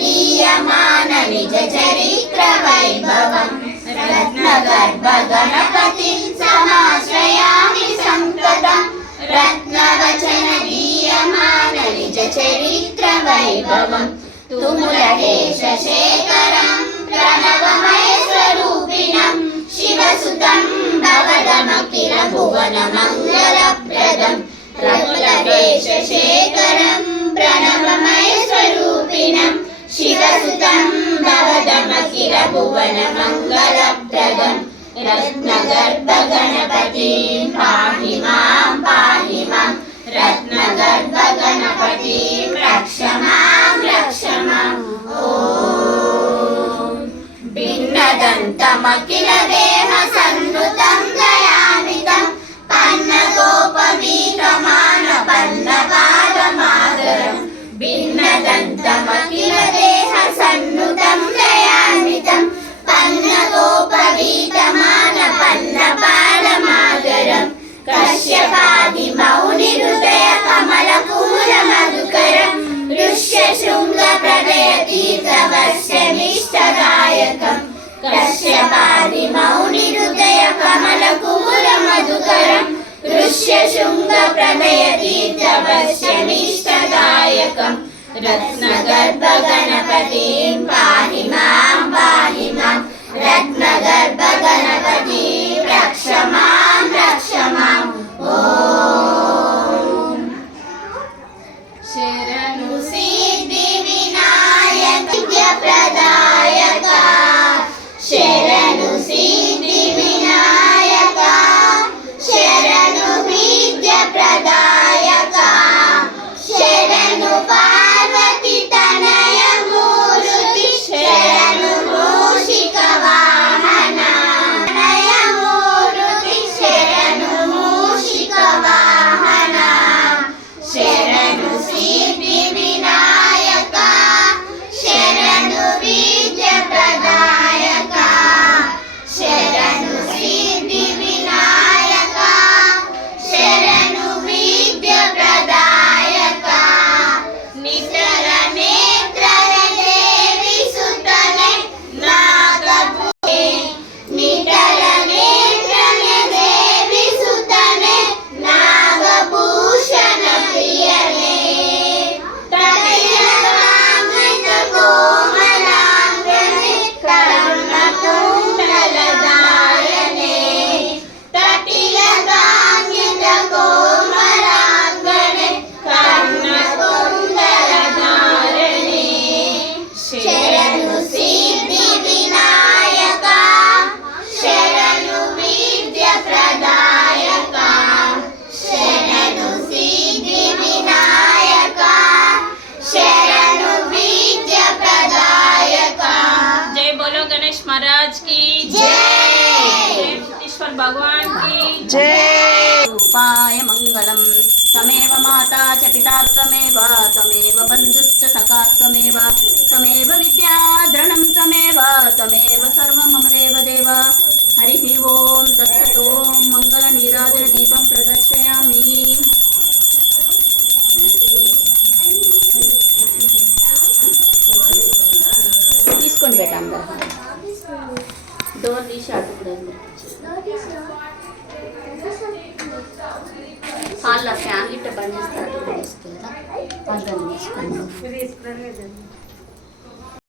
गीयमान निज चरित्र वैभवम् रत्नगर्भ गणपतिं समाश्रयामि सन्ततम् रत्नवचन गीयमान निज चरित्र वैभवम् तुमुलहेश शेखरं प्रणवमय स्वरूपिणं शिवसुतं भवदमखिल भुवन मङ्गलप्रदम् रत्नवेश शेखरं प्रणवमय स्वरूपिणं शिवसुतं भवदमखिल भुवन मङ्गलप्रदम् रत्नगर्भ गणपतिं पाहि मां रत्नगर्भ गणपतिं रक्ष माम् ॐ भिन्नदन्तमखिल देह संनुतं दयानितं पन्नगोपवीतमान पन्नपादमादरम् भिन्नदन्तमखिल देह संनुतं दयानितं पन्नगोपवीतमान पन्नपादमादरम् कश्यपादि मौनि हृदय कमल कुमुद मधुकरम् ऋष्यशृङ्ग प्रदय तीर्थवर्षमिष्टदायकम् कश्यपादि मौनि हृदय कमल कुमुद मधुकरम् ऋष्यशृङ्ग प्रदय तीर्थवर्षमिष्टदायकम् रत्नगर्भ गणपतिं पाहि मां रत्नगर्भ गणपतिं रक्ष माम् ॐ शरणु सिद्धि विनायक विद्याप्रदायक शरणु सिद्धि विनायक शरणु विद्याप्रदायक शरणु पार्वती तनय मूर्ति शरणु मूषिक वाहन तनय मूर्ति शरणु मूषिक वाहन शरणु सिद्धि विनायक शरणु विद्याप्रदायक शरणु सिद्धि विनायक शरणु विद्याप्रदायक नितर नेत्रन देवी सुतने नागभूषे नितर नेत्रन देवी सुतने नागभूषण प्रियने तटयकामृत कोमलांगने कर्णकुण्डलदायने तटिलकामृत कोमलांगने कर्णकुण्डलधारणे शरणु सिद्धि विनायक शरणु विद्याप्रदायक शरणु सिद्धि विनायक शरणु विद्याप्रदायक। जय बोलो गणेश महाराज की जय ईश्वर भगवान की जय। रूपाय मंगलम तमेव माता च पिता त्वमेव तमेव बन्धुश्च सखा त्वमेव तमेव विद्याधरणं त्वमेव सर्वं मम देव हरिः ओं तत्सत् ओं मंगलनीराजन दीपं प्रदर्शयामि। తీసుకోండి బేట అందరూ డోర్ తీసి అటు హాల్లో ఫ్యాన్ గిట్ట బంద్ చేస్తే అటు తీసుకెళ్తా అందరం తీసుకుందాం।